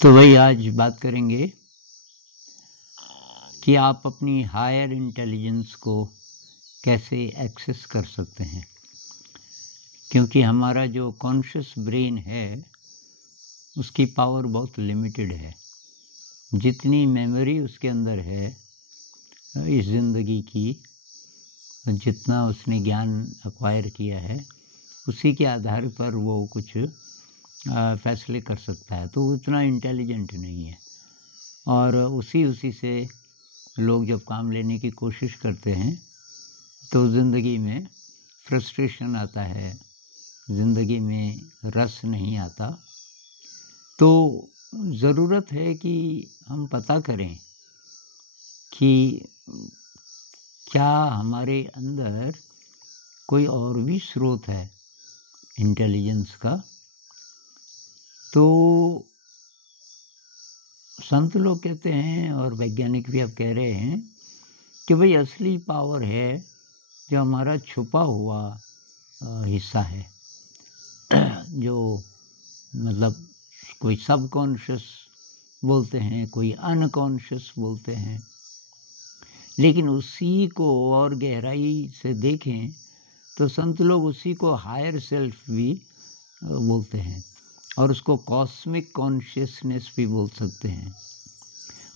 तो वही आज बात करेंगे कि आप अपनी हायर इंटेलिजेंस को कैसे एक्सेस कर सकते हैं, क्योंकि हमारा जो कॉन्शियस ब्रेन है उसकी पावर बहुत लिमिटेड है। जितनी मेमोरी उसके अंदर है इस ज़िंदगी की, जितना उसने ज्ञान एक्वायर किया है उसी के आधार पर वो कुछ फैसले कर सकता है, तो उतना इंटेलिजेंट नहीं है। और उसी से लोग जब काम लेने की कोशिश करते हैं तो ज़िंदगी में फ्रस्ट्रेशन आता है, ज़िंदगी में रस नहीं आता। तो ज़रूरत है कि हम पता करें कि क्या हमारे अंदर कोई और भी स्रोत है इंटेलिजेंस का। तो संत लोग कहते हैं और वैज्ञानिक भी अब कह रहे हैं कि भाई असली पावर है जो हमारा छुपा हुआ हिस्सा है, जो मतलब कोई सबकॉन्शियस बोलते हैं, कोई अनकॉन्शियस बोलते हैं, लेकिन उसी को और गहराई से देखें तो संत लोग उसी को हायर सेल्फ भी बोलते हैं और उसको कॉस्मिक कॉन्शियसनेस भी बोल सकते हैं,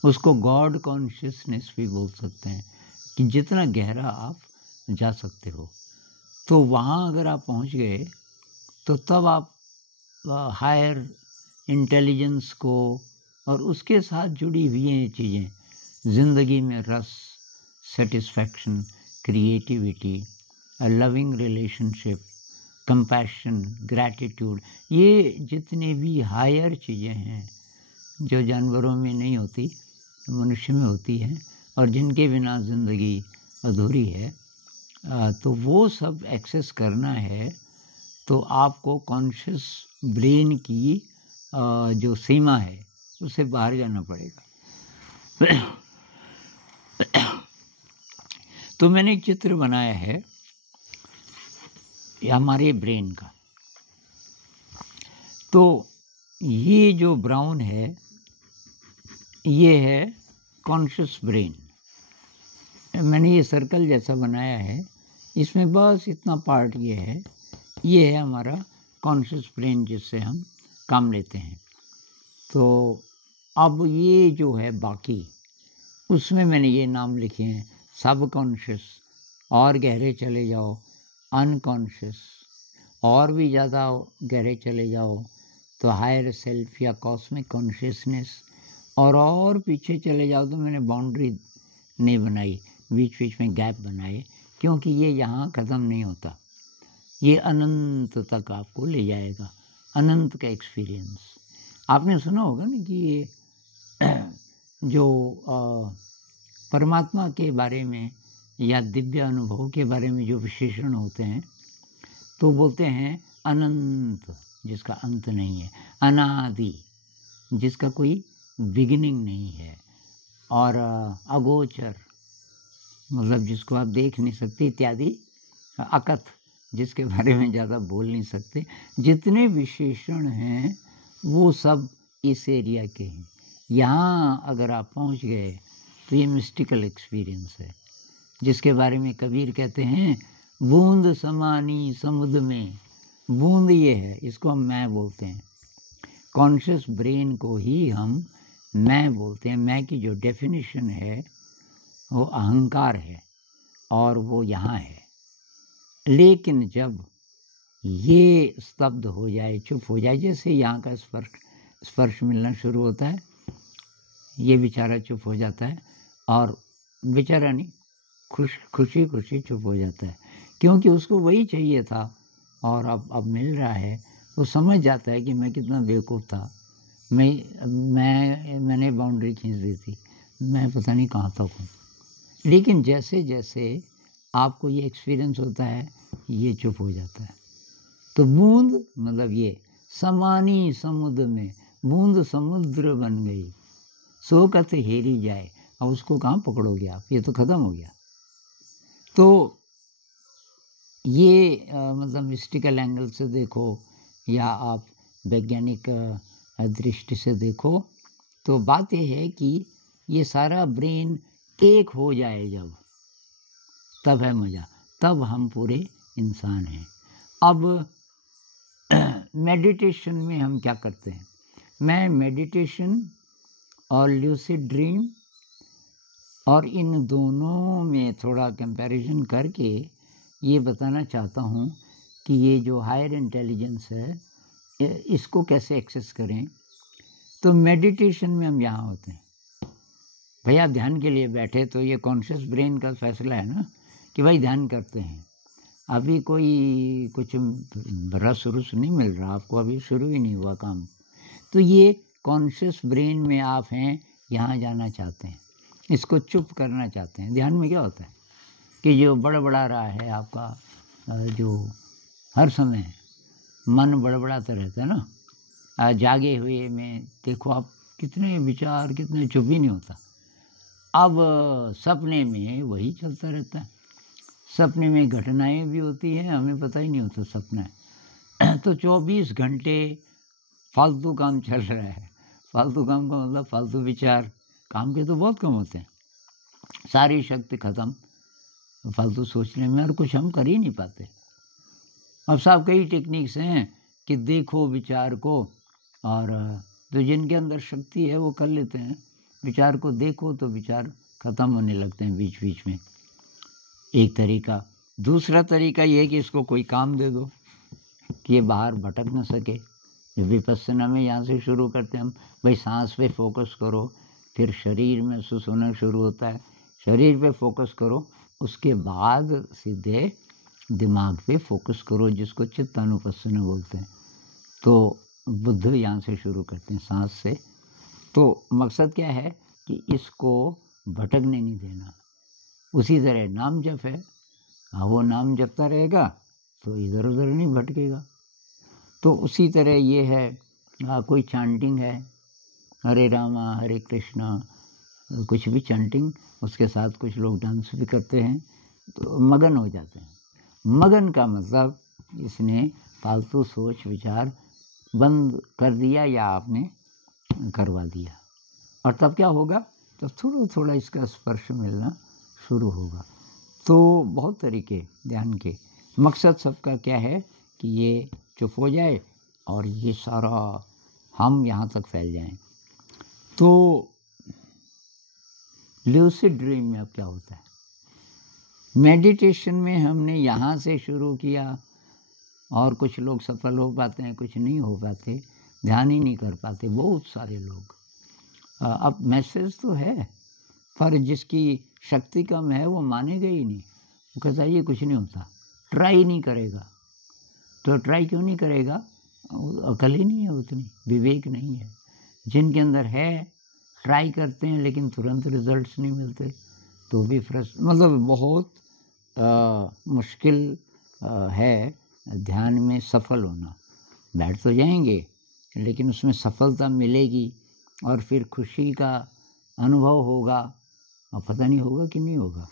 उसको गॉड कॉन्शियसनेस भी बोल सकते हैं, कि जितना गहरा आप जा सकते हो। तो वहाँ अगर आप पहुँच गए तो तब आप हायर इंटेलिजेंस को और उसके साथ जुड़ी हुई हैं चीज़ें, ज़िंदगी में रस, satisfaction, creativity, loving relationship, compassion, gratitude, ये जितने भी हायर चीज़ें हैं जो जानवरों में नहीं होती, मनुष्य में होती हैं और जिनके बिना ज़िंदगी अधूरी है, तो वो सब एक्सेस करना है तो आपको कॉन्शियस ब्रेन की जो सीमा है उससे बाहर जाना पड़ेगा। तो मैंने एक चित्र बनाया है हमारे ब्रेन का। तो ये जो ब्राउन है ये है कॉन्शियस ब्रेन। मैंने ये सर्कल जैसा बनाया है, इसमें बस इतना पार्ट ये है हमारा कॉन्शियस ब्रेन जिससे हम काम लेते हैं। तो अब ये जो है बाकी, उसमें मैंने ये नाम लिखे हैं सब कॉन्शियस, और गहरे चले जाओ अनकॉन्शियस, और भी ज़्यादा गहरे चले जाओ तो हायर सेल्फ या कॉस्मिक कॉन्शियसनेस, और पीछे चले जाओ तो मैंने बाउंड्री नहीं बनाई, बीच बीच में गैप बनाए, क्योंकि ये यहाँ ख़त्म नहीं होता, ये अनंत तक आपको ले जाएगा, अनंत का एक्सपीरियंस। आपने सुना होगा ना कि ये जो परमात्मा के बारे में या दिव्य अनुभव के बारे में जो विशेषण होते हैं तो बोलते हैं अनंत, जिसका अंत नहीं है, अनादि, जिसका कोई बिगिनिंग नहीं है, और अगोचर, मतलब जिसको आप देख नहीं सकते, इत्यादि, अकथ, जिसके बारे में ज़्यादा बोल नहीं सकते। जितने विशेषण हैं वो सब इस एरिया के हैं। यहाँ अगर आप पहुँच गए तो ये मिस्टिकल एक्सपीरियंस है, जिसके बारे में कबीर कहते हैं बूंद समानी समुद्र में। बूंद ये है, इसको हम मैं बोलते हैं, कॉन्शियस ब्रेन को ही हम मैं बोलते हैं। मैं की जो डेफिनेशन है वो अहंकार है और वो यहाँ है। लेकिन जब ये स्तब्ध हो जाए, चुप हो जाए, जैसे यहाँ का स्पर्श मिलना शुरू होता है, ये बेचारा चुप हो जाता है, और बेचारा नहीं, खुशी खुशी चुप हो जाता है, क्योंकि उसको वही चाहिए था और अब मिल रहा है। वो समझ जाता है कि मैं कितना बेवकूफ़ था, मैंने बाउंड्री खींच दी थी, मैं पता नहीं कहाँ तक हूँ। लेकिन जैसे जैसे आपको ये एक्सपीरियंस होता है ये चुप हो जाता है। तो बूंद मतलब ये समानी समुद्र में, बूंद समुद्र बन गई, सो कत हेरी जाए। अब उसको कहाँ पकड़ोगे आप, ये तो ख़त्म हो गया। तो ये मतलब मिस्टिकल एंगल से देखो या आप वैज्ञानिक दृष्टि से देखो तो बात यह है कि ये सारा ब्रेन एक हो जाए जब, तब है मज़ा, तब हम पूरे इंसान हैं। अब मेडिटेशन में हम क्या करते हैं, मैं मेडिटेशन और ल्यूसिड ड्रीम और इन दोनों में थोड़ा कंपैरिजन करके ये बताना चाहता हूँ कि ये जो हायर इंटेलिजेंस है इसको कैसे एक्सेस करें। तो मेडिटेशन में हम यहाँ होते हैं, भैया ध्यान के लिए बैठे तो ये कॉन्शियस ब्रेन का फैसला है ना कि भाई ध्यान करते हैं। अभी कोई कुछ रस रुस नहीं मिल रहा आपको, अभी शुरू ही नहीं हुआ काम, तो ये कॉन्शियस ब्रेन में आप हैं, यहाँ जाना चाहते हैं, इसको चुप करना चाहते हैं। ध्यान में क्या होता है कि जो बड़बड़ा रहा है आपका, जो हर समय मन बड़बड़ाता रहता है ना, जागे हुए में देखो आप कितने विचार, कितने चुप ही नहीं होता। अब सपने में वही चलता रहता है, सपने में घटनाएं भी होती हैं, हमें पता ही नहीं होता सपना है। तो 24 घंटे फालतू काम चल रहा है। फालतू काम का मतलब फालतू विचार, काम के तो बहुत कम होते हैं, सारी शक्ति ख़त्म फालतू सोचने में, और कुछ हम कर ही नहीं पाते। अब साहब कई टेक्निक्स हैं कि देखो विचार को, और तो जिनके अंदर शक्ति है वो कर लेते हैं, विचार को देखो तो विचार ख़त्म होने लगते हैं बीच बीच में, एक तरीका। दूसरा तरीका ये है कि इसको कोई काम दे दो कि ये बाहर भटक न सके। विपस्सना में यहाँ से शुरू करते हैं हम, भाई सांस पे फोकस करो, फिर शरीर महसूस होना शुरू होता है, शरीर पे फोकस करो, उसके बाद सीधे दिमाग पे फोकस करो, जिसको चित्तानुपस्सना बोलते हैं। तो बुद्ध यहाँ से शुरू करते हैं, सांस से। तो मकसद क्या है कि इसको भटकने नहीं देना। उसी तरह नाम जप है, वो नाम जपता रहेगा तो इधर उधर नहीं भटकेगा। तो उसी तरह ये है, कोई चांटिंग है, हरे रामा हरे कृष्णा, कुछ भी चांटिंग, उसके साथ कुछ लोग डांस भी करते हैं, तो मगन हो जाते हैं। मगन का मतलब इसने फालतू सोच विचार बंद कर दिया या आपने करवा दिया, और तब क्या होगा, तब थोड़ा थोड़ा इसका स्पर्श मिलना शुरू होगा। तो बहुत तरीके ध्यान के, मकसद सबका क्या है कि ये चुप हो जाए और ये सारा हम यहाँ तक फैल जाएं। तो ल्यूसिड ड्रीम में अब क्या होता है, मेडिटेशन में हमने यहाँ से शुरू किया, और कुछ लोग सफल हो पाते हैं, कुछ नहीं हो पाते, ध्यान ही नहीं कर पाते बहुत सारे लोग। अब मैसेज तो है, पर जिसकी शक्ति कम है वो मानेगा ही नहीं, वो कहता है ये कुछ नहीं होता, ट्राई नहीं करेगा। तो ट्राई क्यों नहीं करेगा, अकल ही नहीं है उतनी, विवेक नहीं है। जिनके अंदर है ट्राई करते हैं लेकिन तुरंत रिजल्ट्स नहीं मिलते, तो भी मतलब बहुत मुश्किल है ध्यान में सफल होना। बैठ तो जाएंगे लेकिन उसमें सफलता मिलेगी और फिर खुशी का अनुभव होगा, और पता नहीं होगा कि नहीं होगा।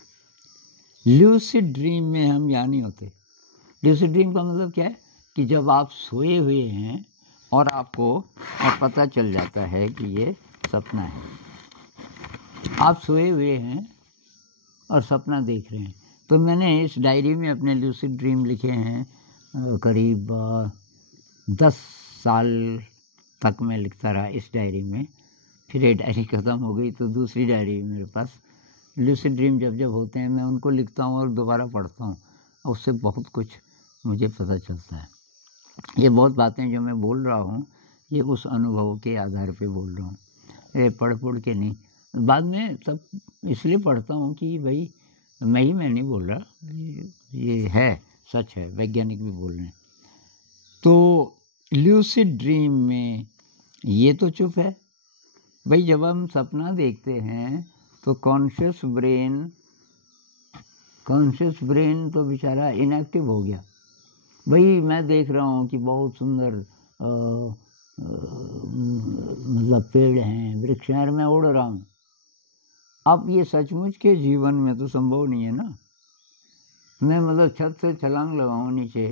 ल्यूसिड ड्रीम में हम यहाँ नहीं होते। ल्यूसिड ड्रीम का मतलब क्या है कि जब आप सोए हुए हैं और आपको पता चल जाता है कि ये सपना है, आप सोए हुए हैं और सपना देख रहे हैं। तो मैंने इस डायरी में अपने ल्यूसिड ड्रीम लिखे हैं, करीब 10 साल तक मैं लिखता रहा इस डायरी में। फिर ये डायरी ख़त्म हो गई तो दूसरी डायरी मेरे पास। ल्यूसिड ड्रीम जब जब होते हैं मैं उनको लिखता हूँ और दोबारा पढ़ता हूँ, और उससे बहुत कुछ मुझे पता चलता है। ये बहुत बातें जो मैं बोल रहा हूँ ये उस अनुभव के आधार पे बोल रहा हूँ, ये पढ़ के नहीं। बाद में सब इसलिए पढ़ता हूँ कि भाई मैं नहीं बोल रहा, ये है, सच है, वैज्ञानिक भी बोल रहे हैं। तो ल्यूसिड ड्रीम में ये तो चुप है भाई। जब हम सपना देखते हैं तो कॉन्शियस ब्रेन तो बेचारा इनएक्टिव हो गया। भाई मैं देख रहा हूँ कि बहुत सुंदर मतलब पेड़ हैं, वृक्ष हैं, मैं उड़ रहा हूँ। अब ये सचमुच के जीवन में तो संभव नहीं है ना। मैं मतलब छत से छलांग लगाऊँ नीचे,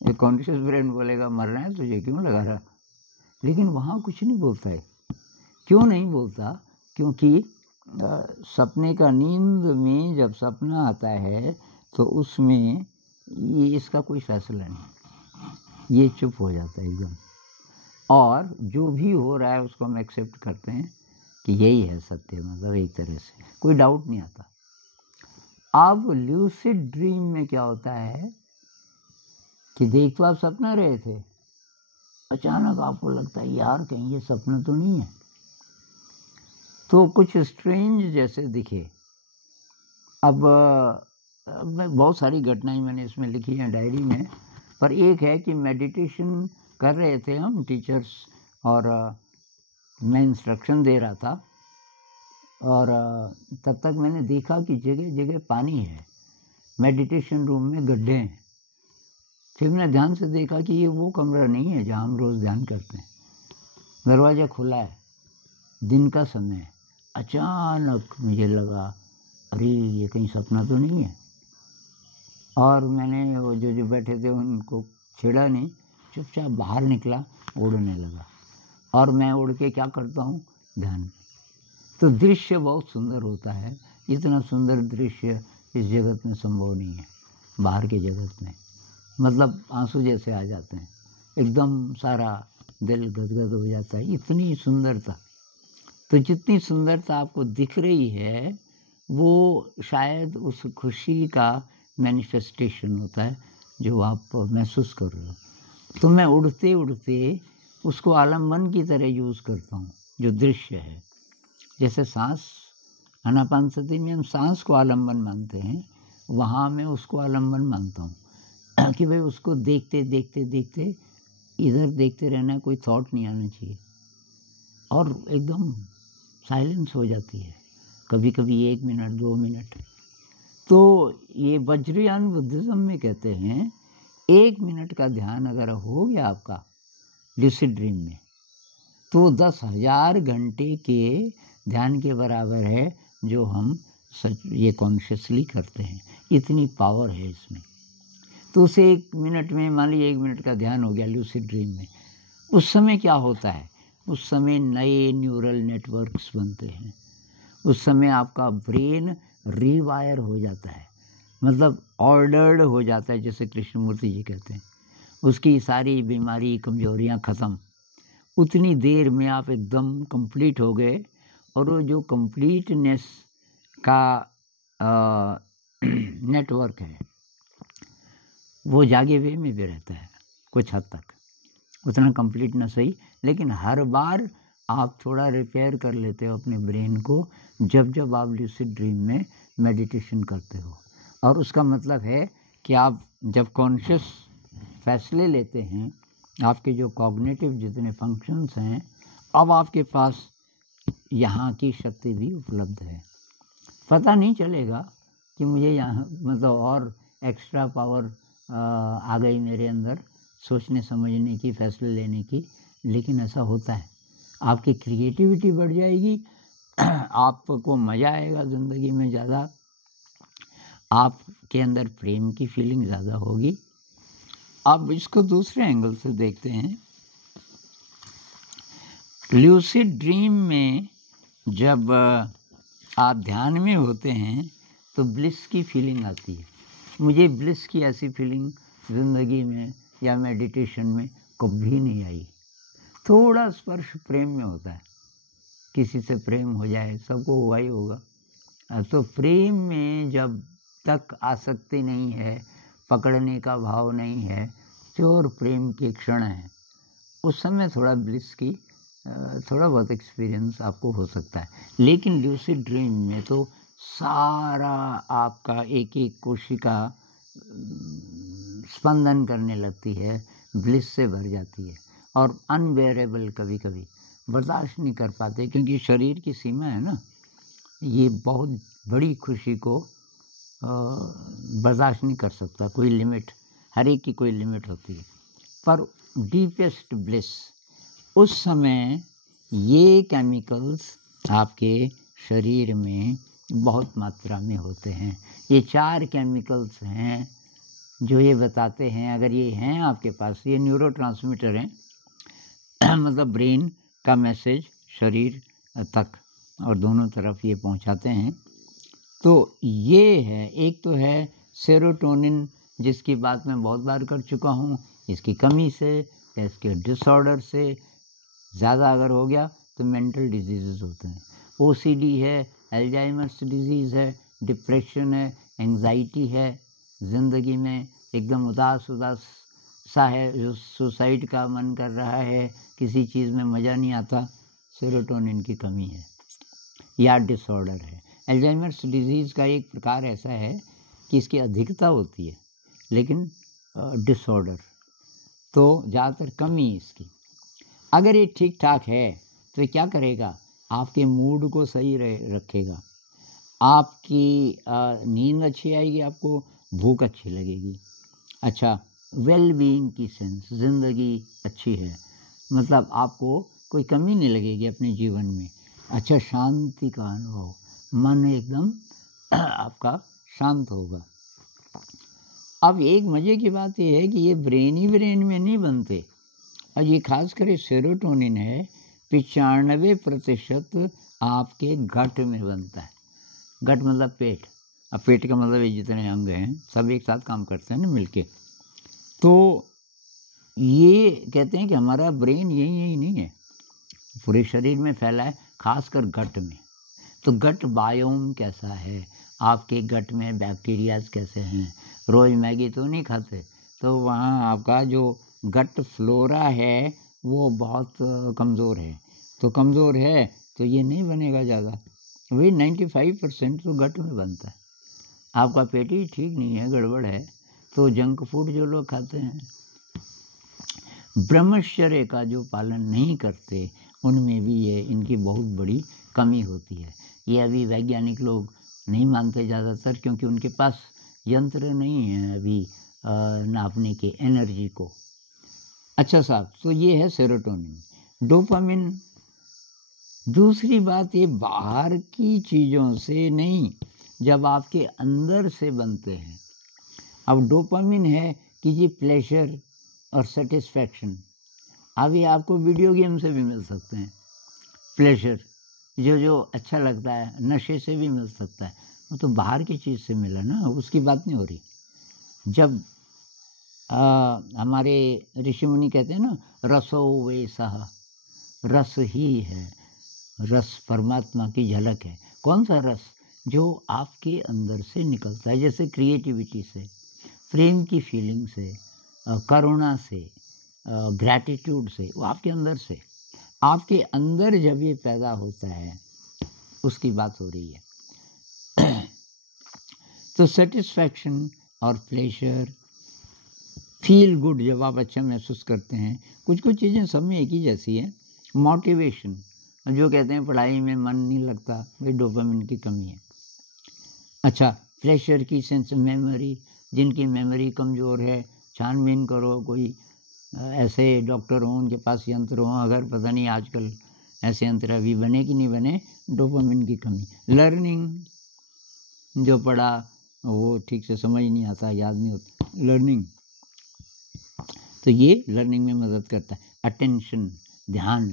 ये कॉन्शियस ब्रेन बोलेगा मर रहा है तुझे, क्यों लगा रहा, लेकिन वहाँ कुछ नहीं बोलता है। क्यों नहीं बोलता? क्योंकि सपने का, नींद में जब सपना आता है तो उसमें ये इसका कोई फैसला नहीं, ये चुप हो जाता है एकदम, और जो भी हो रहा है उसको हम एक्सेप्ट करते हैं कि यही है सत्य, मतलब एक तरह से कोई डाउट नहीं आता। अब ल्यूसिड ड्रीम में क्या होता है कि देख तो आप सपना रहे थे, अचानक आपको लगता है यार कहीं ये सपना तो नहीं है, तो कुछ स्ट्रेंज जैसे दिखे। अब मैं बहुत सारी घटनाएं मैंने इसमें लिखी हैं डायरी में, पर एक है कि मेडिटेशन कर रहे थे हम टीचर्स, और मैं इंस्ट्रक्शन दे रहा था, और तब तक मैंने देखा कि जगह जगह पानी है, मेडिटेशन रूम में गड्ढे हैं। फिर मैंने ध्यान से देखा कि ये वो कमरा नहीं है जहाँ हम रोज़ ध्यान करते हैं, दरवाज़ा खुला है, दिन का समय है। अचानक मुझे लगा अरे ये कहीं सपना तो नहीं है, और मैंने वो जो बैठे थे उनको छेड़ा नहीं, चुपचाप बाहर निकला, उड़ने लगा। और मैं उड़ के क्या करता हूँ, ध्यान। तो दृश्य बहुत सुंदर होता है, इतना सुंदर दृश्य इस जगत में संभव नहीं है, बाहर के जगत में। मतलब आंसू जैसे आ जाते हैं, एकदम सारा दिल गदगद हो जाता है, इतनी सुंदरता। तो जितनी सुंदरता आपको दिख रही है वो शायद उस खुशी का मैनिफेस्टेशन होता है जो आप महसूस कर रहे हो। तो मैं उड़ते उड़ते उसको आलम्बन की तरह यूज़ करता हूँ, जो दृश्य है। जैसे सांस, आनापानसति में हम सांस को आलम्बन मानते हैं, वहाँ मैं उसको आलम्बन मानता हूँ कि भाई उसको देखते देखते देखते इधर देखते रहना, कोई थॉट नहीं आना चाहिए, और एकदम साइलेंस हो जाती है, कभी कभी 1 मिनट 2 मिनट। तो ये वज्रयान बुद्धिज्म में कहते हैं 1 मिनट का ध्यान अगर हो गया आपका ल्यूसिड ड्रीम में, तो 10,000 घंटे के ध्यान के बराबर है जो हम ये कॉन्शियसली करते हैं। इतनी पावर है इसमें। तो उसे 1 मिनट में, मान लीजिए 1 मिनट का ध्यान हो गया ल्यूसिड ड्रीम में, उस समय क्या होता है, उस समय नए न्यूरल नेटवर्क्स बनते हैं, उस समय आपका ब्रेन रीवायर हो जाता है, मतलब ऑर्डर्ड हो जाता है, जैसे कृष्णमूर्ति जी कहते हैं। उसकी सारी बीमारी कमजोरियां ख़त्म, उतनी देर में आप एकदम कंप्लीट हो गए। और वो जो कंप्लीटनेस का नेटवर्क है वो जागे हुए में भी रहता है कुछ हद तक, उतना कंप्लीट ना सही, लेकिन हर बार आप थोड़ा रिपेयर कर लेते हो अपने ब्रेन को जब जब आप ल्यूसिड ड्रीम में मेडिटेशन करते हो। और उसका मतलब है कि आप जब कॉन्शियस फैसले लेते हैं, आपके जो कॉग्निटिव जितने फंक्शंस हैं, अब आपके पास यहाँ की शक्ति भी उपलब्ध है। पता नहीं चलेगा कि मुझे यहाँ मतलब और एक्स्ट्रा पावर आ गई मेरे अंदर सोचने समझने की, फैसले लेने की, लेकिन ऐसा होता है। आपकी क्रिएटिविटी बढ़ जाएगी, आपको मज़ा आएगा ज़िंदगी में ज़्यादा, आपके अंदर प्रेम की फीलिंग ज़्यादा होगी। अब इसको दूसरे एंगल से देखते हैं। ल्यूसिड ड्रीम में जब आप ध्यान में होते हैं तो ब्लिस की फीलिंग आती है। मुझे ब्लिस की ऐसी फीलिंग ज़िंदगी में या मेडिटेशन में कभी नहीं आई। थोड़ा स्पर्श प्रेम में होता है, किसी से प्रेम हो जाए, सबको हुआ ही होगा। तो प्रेम में जब तक आसक्ति नहीं है, पकड़ने का भाव नहीं है, प्योर प्रेम के क्षण है, उस समय थोड़ा ब्लिस की थोड़ा बहुत एक्सपीरियंस आपको हो सकता है। लेकिन ल्यूसिड ड्रीम में तो सारा आपका एक एक कोशिका स्पंदन करने लगती है, ब्लिस से भर जाती है, और अनबेरेबल कभी कभी बर्दाश्त नहीं कर पाते, क्योंकि शरीर की सीमा है ना, ये बहुत बड़ी खुशी को बर्दाश्त नहीं कर सकता, कोई लिमिट, हर एक की कोई लिमिट होती है। पर डीपेस्ट ब्लिस, उस समय ये केमिकल्स आपके शरीर में बहुत मात्रा में होते हैं। ये 4 केमिकल्स हैं जो ये बताते हैं, अगर ये हैं आपके पास, ये न्यूरोट्रांसमीटर हैं, मतलब ब्रेन का मैसेज शरीर तक और दोनों तरफ ये पहुंचाते हैं। तो ये है, एक तो है सेरोटोनिन, जिसकी बात मैं बहुत बार कर चुका हूँ। इसकी कमी से या इसके डिसऑर्डर से ज़्यादा अगर हो गया तो मेंटल डिजीज़ होते हैं। ओसीडी है, अल्जाइमर्स डिजीज़ है, डिप्रेशन है, एंजाइटी है, ज़िंदगी में एकदम उदास सा है, जो सुसाइड का मन कर रहा है, किसी चीज़ में मज़ा नहीं आता, सेरोटोनिन की कमी है या डिसऑर्डर है। अल्जाइमर्स डिजीज़ का एक प्रकार ऐसा है कि इसकी अधिकता होती है, लेकिन डिसऑर्डर तो ज़्यादातर कमी इसकी। अगर ये ठीक ठाक है तो ये क्या करेगा, आपके मूड को सही रखेगा, आपकी नींद अच्छी आएगी, आपको भूख अच्छी लगेगी। अच्छा, वेल बीइंग की सेंस, ज़िंदगी अच्छी है, मतलब आपको कोई कमी नहीं लगेगी अपने जीवन में। अच्छा, शांति का अनुभव, मन एकदम आपका शांत होगा। अब एक मज़े की बात यह है कि ये ब्रेन ही ब्रेन में नहीं बनते, और ये खास कर सेरोटोनिन है 95% आपके गट में बनता है। गट मतलब पेट, अब पेट का मतलब ये जितने अंग हैं सब एक साथ काम करते हैं ना मिलके। तो ये कहते हैं कि हमारा ब्रेन यही नहीं है, पूरे शरीर में फैला है, खासकर गट में। तो गट बायोम कैसा है, आपके गट में बैक्टीरियाज कैसे हैं। रोज़ मैगी तो नहीं खाते, तो वहाँ आपका जो गट फ्लोरा है वो बहुत कमज़ोर है। तो कमज़ोर है तो ये नहीं बनेगा ज़्यादा, वही 95% तो गट में बनता है। आपका पेट ही ठीक नहीं है, गड़बड़ है, तो जंक फूड जो लोग खाते हैं, ब्रह्मचर्य का जो पालन नहीं करते, उनमें भी ये इनकी बहुत बड़ी कमी होती है। ये अभी वैज्ञानिक लोग नहीं मानते ज़्यादातर, क्योंकि उनके पास यंत्र नहीं है अभी नापने के एनर्जी को। अच्छा साहब, तो ये है सेरोटोनिन। डोपामिन, दूसरी बात, ये बाहर की चीज़ों से नहीं, जब आपके अंदर से बनते हैं। अब डोपामिन है कि जी प्लेजर और सेटिस्फैक्शन, अभी आपको वीडियो गेम से भी मिल सकते हैं प्लेजर, जो अच्छा लगता है, नशे से भी मिल सकता है, वो तो बाहर की चीज़ से मिला ना, उसकी बात नहीं हो रही। जब हमारे ऋषि मुनि कहते हैं ना, रसो वे सह, रस ही है, रस परमात्मा की झलक है। कौन सा रस, जो आपके अंदर से निकलता है, जैसे क्रिएटिविटी से, प्रेम की फीलिंग से, करुणा से, ग्रैटिट्यूड से, वो आपके अंदर से, आपके अंदर जब ये पैदा होता है, उसकी बात हो रही है। तो सेटिस्फैक्शन और प्लेजर, फील गुड, जब आप अच्छा महसूस करते हैं, कुछ चीज़ें सब में एक ही जैसी है। मोटिवेशन, जो कहते हैं पढ़ाई में मन नहीं लगता, ये डोपामिन की कमी है। अच्छा, प्लेजर की सेंस, मेमोरी, जिनकी मेमोरी कमज़ोर है, छानबीन करो, कोई ऐसे डॉक्टर हों उनके पास यंत्र हों, अगर पता नहीं आजकल ऐसे यंत्र अभी बने कि नहीं बने, डोपामिन की कमी। लर्निंग, जो पढ़ा वो ठीक से समझ नहीं आता, याद नहीं होता, लर्निंग, तो ये लर्निंग में मदद करता है। अटेंशन, ध्यान,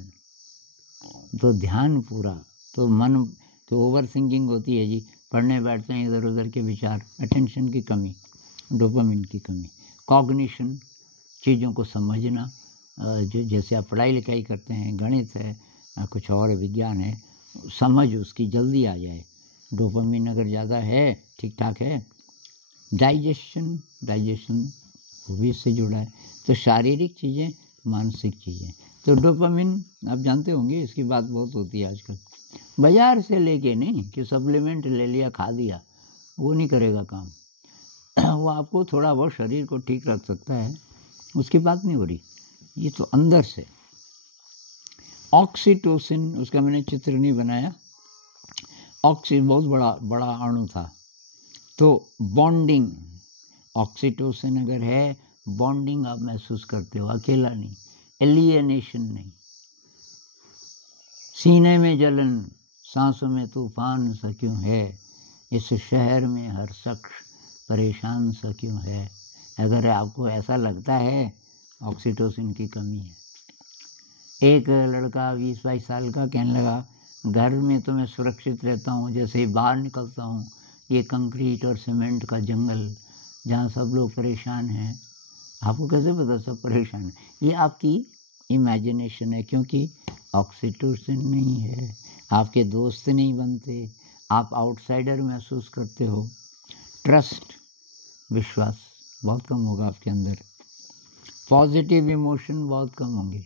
तो ध्यान पूरा, तो मन, तो ओवर थिंकिंग होती है जी, पढ़ने बैठते हैं इधर उधर के विचार, अटेंशन की कमी, डोपामिन की कमी। कॉग्निशन, चीज़ों को समझना, जो जैसे आप पढ़ाई लिखाई करते हैं, गणित है, कुछ और विज्ञान है, समझ उसकी जल्दी आ जाए, डोपामिन अगर ज़्यादा है, ठीक ठाक है। डाइजेशन वो भी इससे जुड़ा है। तो शारीरिक चीज़ें, मानसिक चीज़ें, तो डोपामिन आप जानते होंगे, इसकी बात बहुत होती है आजकल। बाज़ार से लेके नहीं कि सप्लीमेंट ले लिया खा दिया, वो नहीं करेगा काम। वो आपको थोड़ा बहुत शरीर को ठीक रख सकता है, उसकी बात नहीं हो रही, ये तो अंदर से। ऑक्सीटोसिन, उसका मैंने चित्र नहीं बनाया, ऑक्सी बहुत बड़ा अणु था, तो बॉन्डिंग, ऑक्सीटोसिन अगर है, बॉन्डिंग आप महसूस करते हो, अकेला नहीं, एलियनेशन नहीं, सीने में जलन, सांसों में तूफान सा क्यों है, इस शहर में हर शख्स परेशान सा क्यों है। अगर आपको ऐसा लगता है, ऑक्सीटोसिन की कमी है। एक लड़का 20-22 साल का कहने लगा घर में तो मैं सुरक्षित रहता हूँ, जैसे ही बाहर निकलता हूँ ये कंक्रीट और सीमेंट का जंगल जहाँ सब लोग परेशान हैं। आपको कैसे पता सब परेशान है? ये आपकी इमेजिनेशन है, क्योंकि ऑक्सीटोसिन नहीं है, आपके दोस्त नहीं बनते, आप आउटसाइडर महसूस करते हो। ट्रस्ट, विश्वास बहुत कम होगा आपके अंदर। पॉजिटिव इमोशन बहुत कम होंगे।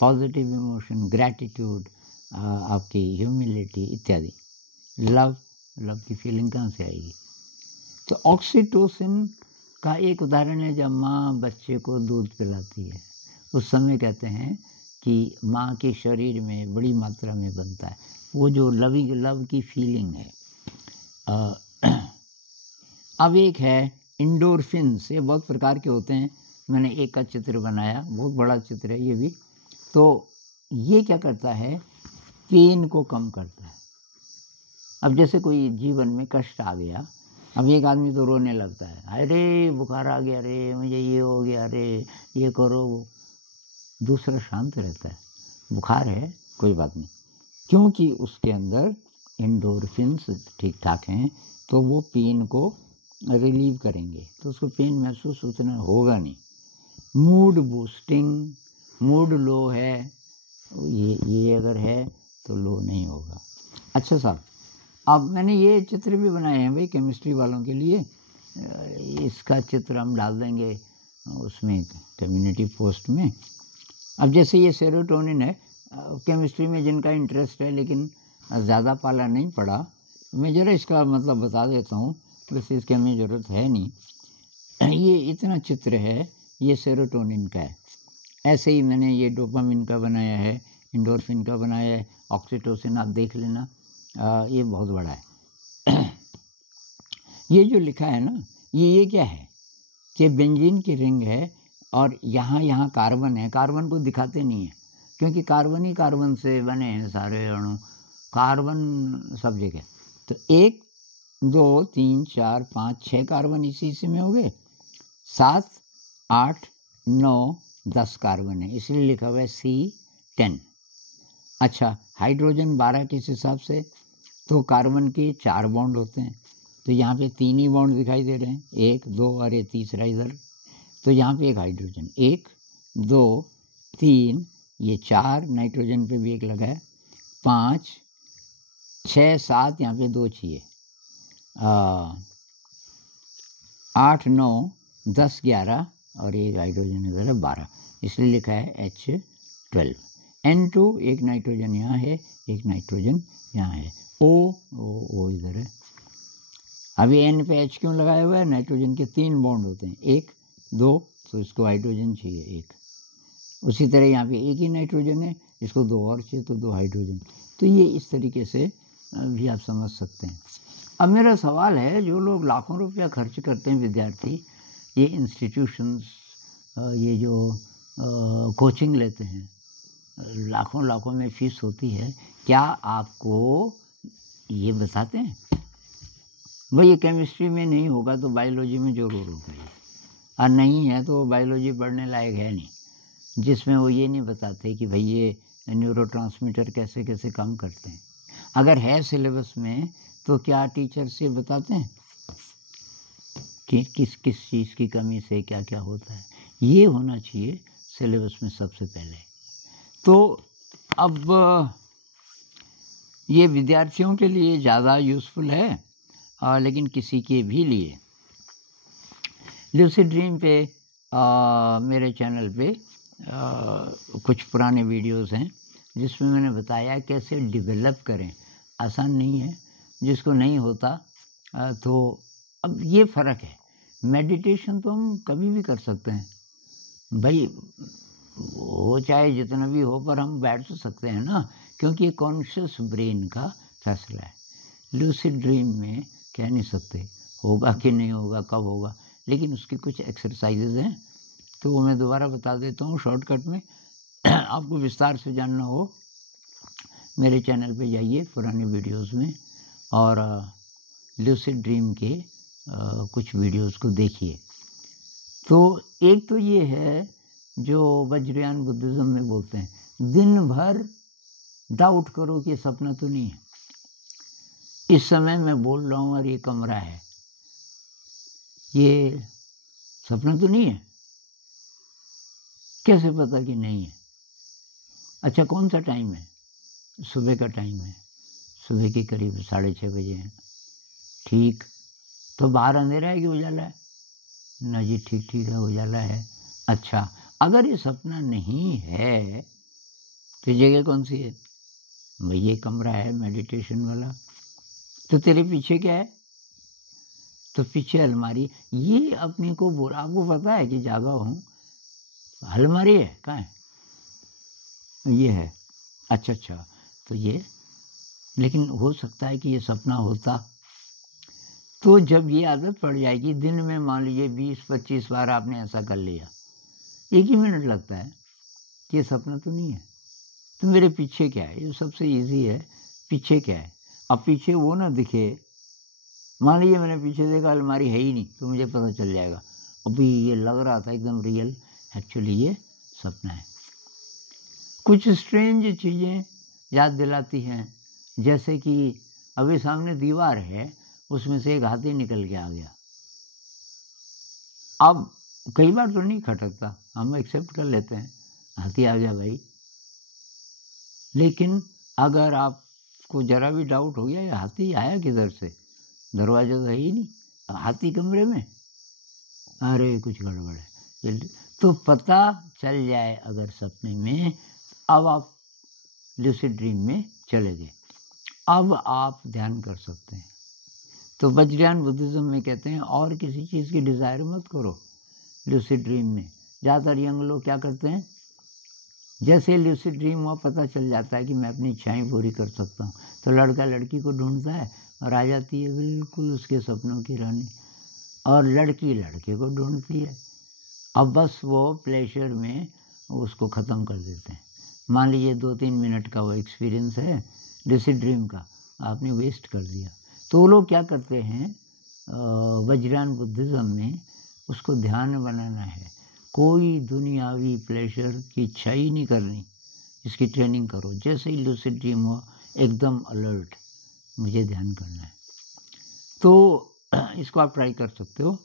पॉजिटिव इमोशन, ग्रैटिट्यूड, आपकी ह्यूमिलिटी इत्यादि। लव की फीलिंग कहाँ से आएगी? तो ऑक्सीटोसिन का एक उदाहरण है, जब माँ बच्चे को दूध पिलाती है उस समय कहते हैं कि माँ के शरीर में बड़ी मात्रा में बनता है वो जो लव की फीलिंग है। अब एक है इंडोर्फिन्स, ये बहुत प्रकार के होते हैं। मैंने एक का चित्र बनाया, बहुत बड़ा चित्र है ये भी। तो ये क्या करता है, पेन को कम करता है। अब जैसे कोई जीवन में कष्ट आ गया, अब एक आदमी तो रोने लगता है, अरे बुखार आ गया, अरे मुझे ये हो गया, अरे ये करो। दूसरा शांत रहता है, बुखार है कोई बात नहीं, क्योंकि उसके अंदर एंडोर्फिन्स ठीक ठाक हैं, तो वो पेन को रिलीव करेंगे, तो उसको पेन महसूस उतना होगा नहीं। मूड बूस्टिंग, मूड लो है, ये अगर है तो लो नहीं होगा। अच्छा साहब, अब मैंने ये चित्र भी बनाए हैं भाई केमिस्ट्री वालों के लिए। इसका चित्र हम डाल देंगे उसमें कम्युनिटी पोस्ट में। अब जैसे ये सेरोटोनिन है, केमिस्ट्री में जिनका इंटरेस्ट है लेकिन ज़्यादा पाला नहीं पड़ा, मैं ज़रा इसका मतलब बता देता हूँ, वैसे इसकी हमें ज़रूरत है नहीं। ये इतना चित्र है, ये सेरोटोनिन का है। ऐसे ही मैंने ये डोपामिन का बनाया है, इंडोर्फिन का बनाया है, ऑक्सीटोसिन आप देख लेना, ये बहुत बड़ा है। ये जो लिखा है ना, ये क्या है कि बेंजीन की रिंग है और यहाँ कार्बन है। कार्बन को दिखाते नहीं है क्योंकि कार्बन ही कार्बन से बने हैं सारे अणु, कार्बन सब जगह। तो 1 2 3 4 5 6 कार्बन इसी में हो गए, 7 8 9 10 कार्बन है, इसलिए लिखा हुआ है C10। अच्छा, हाइड्रोजन 12 किस हिसाब से, तो कार्बन के 4 बॉन्ड होते हैं, तो यहाँ पे 3 ही बॉन्ड दिखाई दे रहे हैं, 1 2 और ये तीसरा इधर। तो यहाँ पे एक हाइड्रोजन, 1 2 3, ये 4 नाइट्रोजन पे भी एक लगा है, 5 6 7, यहाँ पे 2 चाहिए, 8 9 10 11 और एक हाइड्रोजन इधर है 12, इसलिए लिखा है H12। N2, एक नाइट्रोजन यहाँ है, एक नाइट्रोजन यहाँ है, O इधर है। अभी N पे H क्यों लगाया हुआ है, नाइट्रोजन के 3 बॉन्ड होते हैं, 1 2, तो इसको हाइड्रोजन चाहिए 1। उसी तरह यहाँ पे एक ही नाइट्रोजन है, इसको 2 और चाहिए, तो 2 हाइड्रोजन। तो ये इस तरीके से भी आप समझ सकते हैं। अब मेरा सवाल है, जो लोग लाखों रुपया खर्च करते हैं विद्यार्थी, ये इंस्टीट्यूशंस, ये जो कोचिंग लेते हैं, लाखों में फीस होती है, क्या आपको ये बताते हैं भाई ये केमिस्ट्री में नहीं होगा तो बायोलॉजी में जरूर होगा, और नहीं है तो बायोलॉजी पढ़ने लायक है नहीं, जिसमें वो ये नहीं बताते कि भाई ये न्यूरोट्रांसमीटर कैसे कैसे काम करते हैं। अगर है सिलेबस में तो क्या टीचर से बताते हैं कि किस किस चीज़ की कमी से क्या क्या होता है, ये होना चाहिए सिलेबस में सबसे पहले। तो अब ये विद्यार्थियों के लिए ज़्यादा यूज़फुल है, लेकिन किसी के भी लिए। लूसिड ड्रीम पे मेरे चैनल पे कुछ पुराने वीडियोस हैं जिसमें मैंने बताया कैसे डेवलप करें। आसान नहीं है, जिसको नहीं होता तो अब ये फ़र्क है। मेडिटेशन तो हम कभी भी कर सकते हैं भाई, वो चाहे जितना भी हो, पर हम बैठ तो सकते हैं ना, क्योंकि ये कॉन्शियस ब्रेन का फैसला है। लूसिड ड्रीम में कह नहीं सकते होगा कि नहीं होगा, कब होगा, लेकिन उसकी कुछ एक्सरसाइजेज हैं, तो वो मैं दोबारा बता देता हूँ शॉर्टकट में। आपको विस्तार से जानना हो, मेरे चैनल पे जाइए पुराने वीडियोस में और लूसिड ड्रीम के कुछ वीडियोस को देखिए। तो एक तो ये है जो वज्रयान बुद्धिज़्म में बोलते हैं, दिन भर डाउट करो कि सपना तो नहीं है। इस समय मैं बोल रहा हूँ और ये कमरा है, ये सपना तो नहीं है। कैसे पता कि नहीं है? अच्छा, कौन सा टाइम है? सुबह का टाइम है, सुबह के करीब 6:30 बजे हैं। ठीक, तो बाहर अंधेरा है कि उजाला है? ना जी, ठीक ठीक है, उजाला है। अच्छा, अगर ये सपना नहीं है तो जगह कौन सी है? भाई ये कमरा है मेडिटेशन वाला। तो तेरे पीछे क्या है? तो पीछे अलमारी। ये अपने को बोला, आपको पता है कि जागा हूँ, अलमारी है कहाँ है? ये है। अच्छा अच्छा, तो ये, लेकिन हो सकता है कि ये सपना होता। तो जब ये आदत पड़ जाएगी, दिन में मान लीजिए 20-25 बार आपने ऐसा कर लिया, 1 ही मिनट लगता है कि ये सपना तो नहीं है। तो मेरे पीछे क्या है? ये सबसे इजी है, पीछे क्या है? अब पीछे वो ना दिखे, मान लीजिए मैंने पीछे देखा अलमारी है ही नहीं, तो मुझे पता चल जाएगा अभी ये लग रहा था एकदम रियल, एक्चुअली ये सपना है। कुछ स्ट्रेंज चीज़ें याद दिलाती हैं, जैसे कि अभी सामने दीवार है, उसमें से एक हाथी निकल के आ गया। अब कई बार तो नहीं खटकता, हम एक्सेप्ट कर लेते हैं, हाथी आ गया भाई। लेकिन अगर आपको जरा भी डाउट हो गया ये हाथी आया किधर से, दरवाजा तो है ही नहीं, हाथी कमरे में, अरे कुछ गड़बड़ है, तो पता चल जाए अगर सपने में, अब आप लूसिड ड्रीम में चले गए, अब आप ध्यान कर सकते हैं। तो वज्रयान बुद्धिज्म में कहते हैं और किसी चीज़ की डिज़ायर मत करो लूसिड ड्रीम में। ज़्यादातर यंग लोग क्या करते हैं, जैसे लूसिड ड्रीम हुआ पता चल जाता है कि मैं अपनी इच्छाएं पूरी कर सकता हूँ, तो लड़का लड़की को ढूंढता है और आ जाती है बिल्कुल उसके सपनों की रानी, और लड़की लड़के को ढूंढती है। अब बस वो प्लेजर में उसको ख़त्म कर देते हैं। मान लीजिए 2-3 मिनट का वो एक्सपीरियंस है लूसिड ड्रीम का, आपने वेस्ट कर दिया। तो वो लोग क्या करते हैं, वज्रयान बुद्धिज़्म में उसको ध्यान बनाना है, कोई दुनियावी प्लेजर की इच्छा ही नहीं करनी, इसकी ट्रेनिंग करो। जैसे ही लूसिड ड्रीम हो एकदम अलर्ट, मुझे ध्यान करना है। तो इसको आप ट्राई कर सकते हो।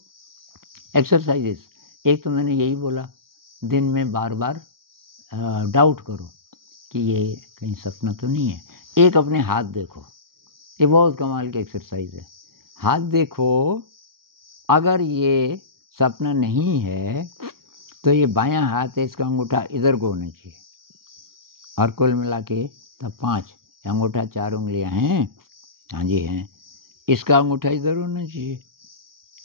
एक्सरसाइजेस, एक तो मैंने यही बोला, दिन में बार बार डाउट करो कि ये कहीं सपना तो नहीं है। एक अपने हाथ देखो, ये बहुत कमाल की एक्सरसाइज है। हाथ देखो, अगर ये सपना नहीं है तो ये बायां हाथ है, इसका अंगूठा इधर को होना चाहिए, और कुल मिला के तब 5 अंगूठा 4 उंगलियां हैं, हाँ जी हैं, इसका अंगूठा इधर होना चाहिए,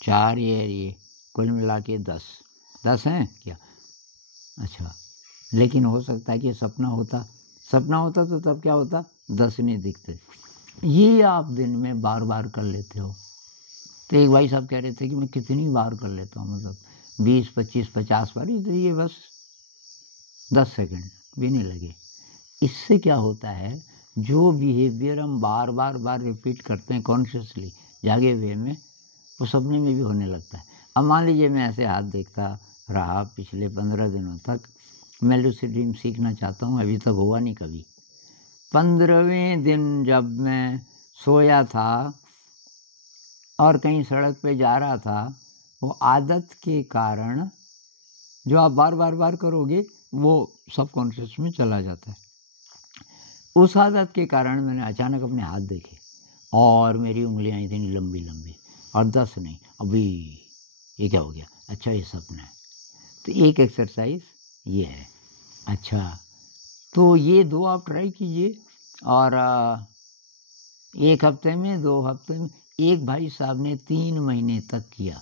4 ये कुल मिला के 10 हैं क्या? अच्छा, लेकिन हो सकता है कि सपना होता तो तब क्या होता, 10 नहीं दिखते। ये आप दिन में बार बार कर लेते हो। तो एक भाई साहब कह रहे थे कि मैं कितनी बार कर लेता हूँ, मतलब 20, 25, 50 बार, तो ये बस 10 सेकंड भी नहीं लगे। इससे क्या होता है, जो बिहेवियर हम बार बार रिपीट करते हैं कॉन्शियसली जागे हुए में, वो सपने में भी होने लगता है। अब मान लीजिए मैं ऐसे हाथ देखता रहा पिछले 15 दिनों तक, मैं लूसिड ड्रीम सीखना चाहता हूँ, अभी तक हुआ नहीं कभी। 15वें दिन जब मैं सोया था और कहीं सड़क पे जा रहा था, वो आदत के कारण जो आप बार करोगे वो सबकॉन्शियस में चला जाता है। उस आदत के कारण मैंने अचानक अपने हाथ देखे और मेरी उंगलियां इतनी लंबी लंबी, और 10 नहीं, अभी ये क्या हो गया, अच्छा ये सपना है। तो एक एक्सरसाइज ये है। अच्छा, तो ये 2 आप ट्राई कीजिए, और 1 हफ्ते में, 2 हफ्ते में। एक भाई साहब ने 3 महीने तक किया,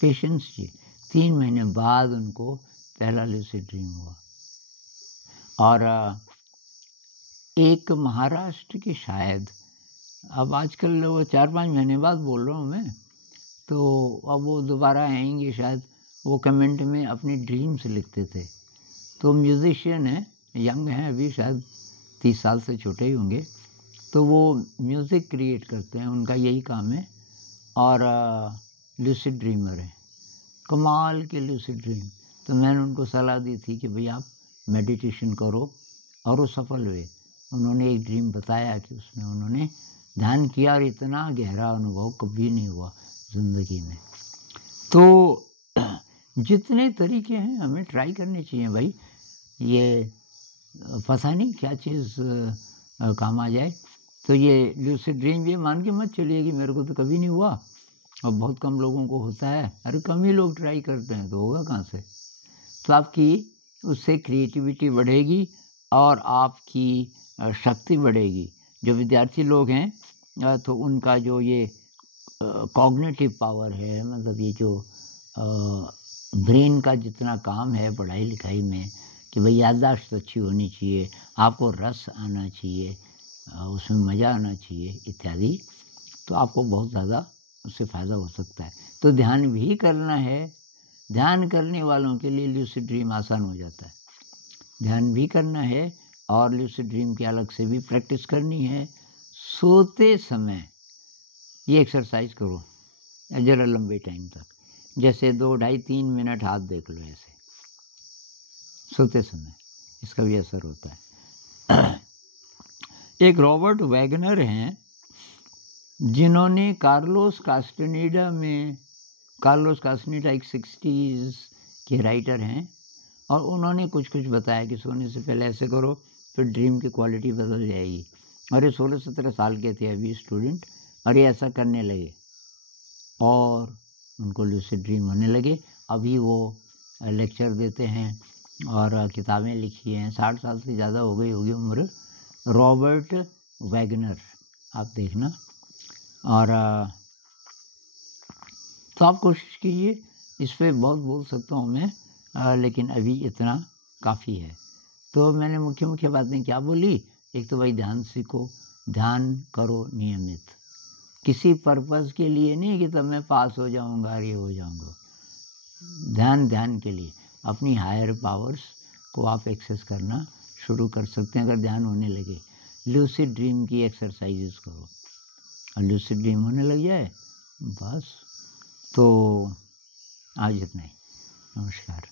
पेशेंस जी, 3 महीने बाद उनको पहला लूसिड ड्रीम हुआ। और एक महाराष्ट्र के शायद, अब आजकल वो 4-5 महीने बाद बोल रहा हूँ मैं, तो अब वो दोबारा आएंगे शायद, वो कमेंट में अपनी ड्रीम्स लिखते थे। तो म्यूजिशियन है, यंग हैं अभी, शायद 30 साल से छोटे ही होंगे, तो वो म्यूज़िक क्रिएट करते हैं, उनका यही काम है, और लूसिड ड्रीमर है, कमाल के लूसिड ड्रीम। तो मैंने उनको सलाह दी थी कि भाई आप मेडिटेशन करो और वो सफल हुए। उन्होंने एक ड्रीम बताया कि उसमें उन्होंने ध्यान किया और इतना गहरा अनुभव कभी नहीं हुआ ज़िंदगी में। तो जितने तरीके हैं हमें ट्राई करने चाहिए भाई। ये पता नहीं क्या चीज़ काम आ जाए। तो ये लूसिड ड्रीम ये मान के मत चलिए कि मेरे को तो कभी नहीं हुआ और बहुत कम लोगों को होता है। अरे कम ही लोग ट्राई करते हैं, तो होगा कहाँ से। तो आपकी उससे क्रिएटिविटी बढ़ेगी और आपकी शक्ति बढ़ेगी। जो विद्यार्थी लोग हैं तो उनका जो ये कॉग्निटिव पावर है, मतलब ये जो ब्रेन का जितना काम है पढ़ाई लिखाई में, कि भाई याददाश्त अच्छी होनी चाहिए, आपको रस आना चाहिए, उसमें मज़ा आना चाहिए इत्यादि, तो आपको बहुत ज़्यादा उससे फ़ायदा हो सकता है। तो ध्यान भी करना है। ध्यान करने वालों के लिए लूसिड ड्रीम आसान हो जाता है। ध्यान भी करना है और लूसिड ड्रीम की अलग से भी प्रैक्टिस करनी है। सोते समय ये एक्सरसाइज करो ज़रा लंबे टाइम तक, जैसे 2, ढाई, 3 मिनट हाथ देख लो ऐसे सोते समय, इसका भी असर होता है। एक रॉबर्ट वैगनर हैं जिन्होंने कार्लोस कास्टेनेडा एक 60s के राइटर हैं, और उन्होंने कुछ बताया कि सोने से पहले ऐसे करो फिर ड्रीम की क्वालिटी बदल जाएगी। और ये 16-17 साल के थे अभी स्टूडेंट, और ये ऐसा करने लगे और उनको लूसिड ड्रीम होने लगे। अभी वो लेक्चर देते हैं और किताबें लिखी हैं। 60 साल से ज़्यादा हो गई होगी उम्र। रॉबर्ट वैगनर, आप देखना। और तो आप कोशिश कीजिए। इस पर बहुत बोल सकता हूँ मैं, लेकिन अभी इतना काफ़ी है। तो मैंने मुख्य बातें क्या बोली। एक तो भाई ध्यान सीखो, ध्यान करो नियमित, किसी पर्पज़ के लिए नहीं कि तब मैं पास हो जाऊंगा, ये हो जाऊंगा। ध्यान के लिए अपनी हायर पावर्स को आप एक्सेस करना शुरू कर सकते हैं अगर ध्यान होने लगे। लूसिड ड्रीम की एक्सरसाइजेस करो और लूसिड ड्रीम होने लग जाए बस। तो आज इतना ही। नमस्कार।